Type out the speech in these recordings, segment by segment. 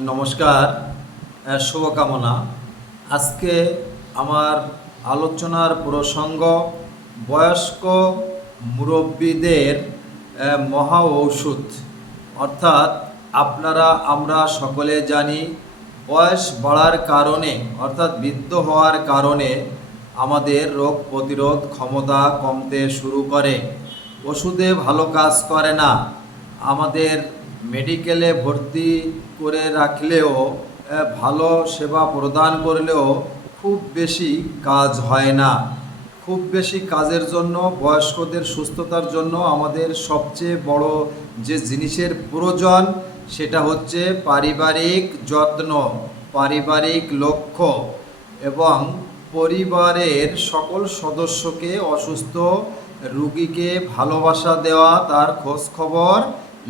নমস্কার, শুভকামনা। আজকে আমার আলোচনার প্রসঙ্গ বয়স্ক মুরব্বীদের মহা ঔষধ। অর্থাৎ আমরা সকলে জানি বয়স বাড়ার কারণে অর্থাৎ বৃদ্ধ হওয়ার কারণে আমাদের রোগ প্রতিরোধ ক্ষমতা কমতে শুরু করে, ওষুধে ভালো কাজ করে না। আমাদের মেডিকেলে ভর্তি করে রাখলেও ভালো সেবা প্রদান করলেও খুব বেশি কাজ হয় না। খুব বেশি কাজের জন্য বয়স্কদের সুস্থতার জন্য আমাদের সবচেয়ে বড় যে জিনিসের প্রয়োজন সেটা হচ্ছে পারিবারিক যত্ন, পারিবারিক লক্ষ্য এবং পরিবারের সকল সদস্যকে অসুস্থ রুগীকে ভালোবাসা দেওয়া, তার খোঁজ খবর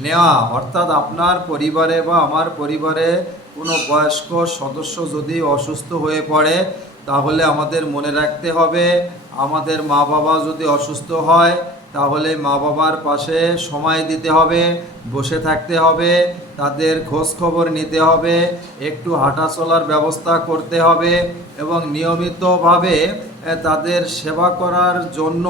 নেওয়া। অর্থাৎ আপনার পরিবারে বা আমার পরিবারে কোনো বয়স্ক সদস্য যদি অসুস্থ হয়ে পড়ে তাহলে আমাদের মনে রাখতে হবে, আমাদের মা বাবা যদি অসুস্থ হয় তাহলে মা বাবার পাশে সময় দিতে হবে, বসে থাকতে হবে, তাদের খোঁজ খবর নিতে হবে, একটু হাঁটা চলার ব্যবস্থা করতে হবে এবং নিয়মিতভাবে তাদের সেবা করার জন্য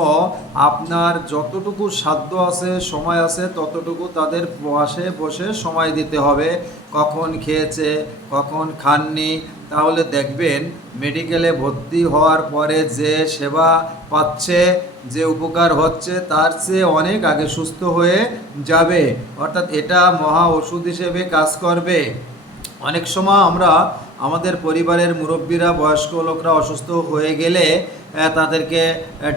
আপনার যতটুকু সাধ্য আছে, সময় আছে, ততটুকু তাদের পাশে বসে সময় দিতে হবে। কখন খেয়েছে, কখন খাননি, তাহলে দেখবেন মেডিকেলে ভর্তি হওয়ার পরে যে সেবা পাচ্ছে, যে উপকার হচ্ছে, তার চেয়ে অনেক আগে সুস্থ হয়ে যাবে। অর্থাৎ এটা মহা ওষুধ হিসেবে কাজ করবে। অনেক সময় আমরা আমাদের পরিবারের মুরব্বীরা, বয়স্ক লোকরা অসুস্থ হয়ে গেলে তাদেরকে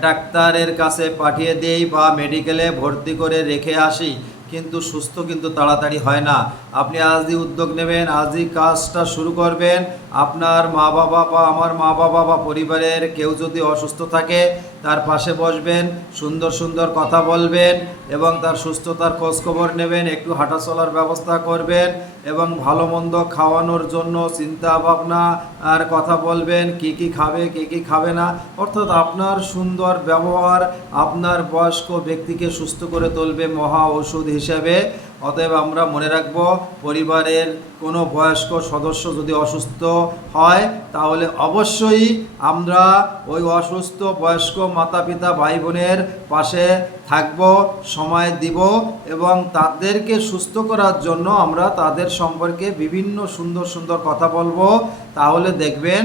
ডাক্তারের কাছে পাঠিয়ে দিই বা মেডিকেলে ভর্তি করে রেখে আসি, কিন্তু সুস্থ কিন্তু তাড়াতাড়ি হয় না। আপনি আজই উদ্যোগ নেবেন, আজই কাজটা শুরু করবেন। আপনার মা বাবা বা আমার মা বাবা বা পরিবারের কেউ যদি অসুস্থ থাকে তার পাশে বসবেন, সুন্দর সুন্দর কথা বলবেন এবং তার সুস্থতার খোঁজখবর নেবেন, একটু হাঁটা চলার ব্যবস্থা করবেন এবং ভালো মন্দ খাওয়ানোর জন্য চিন্তা ভাবনা আর কথা বলবেন, কি কি খাবে কি কি খাবে না। অর্থাৎ আপনার সুন্দর ব্যবহার আপনার বয়স্ক ব্যক্তিকে সুস্থ করে তুলবে মহা ওষুধ হিসেবে। অতএব আমরা মনে রাখব, পরিবারের কোনো বয়স্ক সদস্য যদি অসুস্থ হয় তাহলে অবশ্যই আমরা ওই অসুস্থ বয়স্ক মাতা পিতা ভাই বোনের পাশে থাকব, সময় দিব এবং তাদেরকে সুস্থ করার জন্য আমরা তাদের সম্পর্কে বিভিন্ন সুন্দর সুন্দর কথা বলবো। তাহলে দেখবেন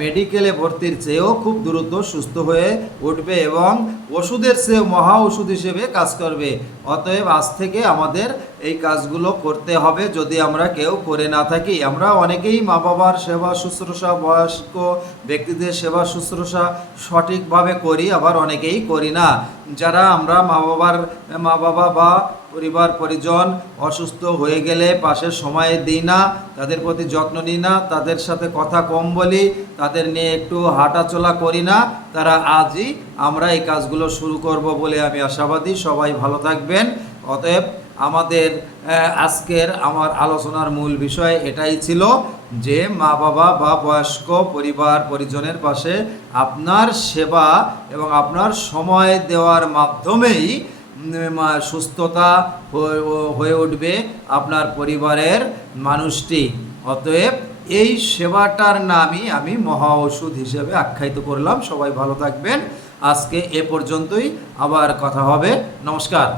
মেডিকেলে ভর্তির চেয়েও খুব দ্রুত সুস্থ হয়ে উঠবে এবং ওষুধের চেয়েও মহা ওষুধ হিসেবে কাজ করবে। অতএব আজ থেকে আমাদের এই কাজগুলো করতে হবে। যদি আমরা কেউ করে না থাকি, আমরা অনেকেই মা বাবার সেবা শুশ্রূষা, বয়স্ক ব্যক্তিদের সেবা শুশ্রূষা সঠিকভাবে করি, আবার অনেকেই করি না। যারা আমরা মা বাবা বা পরিবার পরিজন অসুস্থ হয়ে গেলে পাশে সময় দিই না, তাদের প্রতি যত্ন নিই না, তাদের সাথে কথা কম বলি, তাদের নিয়ে একটু হাঁটাচলা করি না, তারা আজই আমরা এই কাজগুলো শুরু করব বলে আমি আশাবাদী। সবাই ভালো থাকবেন। অতএব আমাদের আজকের আমার আলোচনার মূল বিষয় এটাই ছিল যে মা বাবা বা বয়স্ক পরিবার পরিজনের পাশে আপনার সেবা এবং আপনার সময় দেওয়ার মাধ্যমেই সুস্থতা হয়ে উঠবে আপনার পরিবারের মানুষটি। অতএব এই সেবাটার নামই আমি মহা ওষুধ হিসেবে আখ্যায়িত করলাম। সবাই ভালো থাকবেন। আজকে এ পর্যন্তই, আবার কথা হবে। নমস্কার।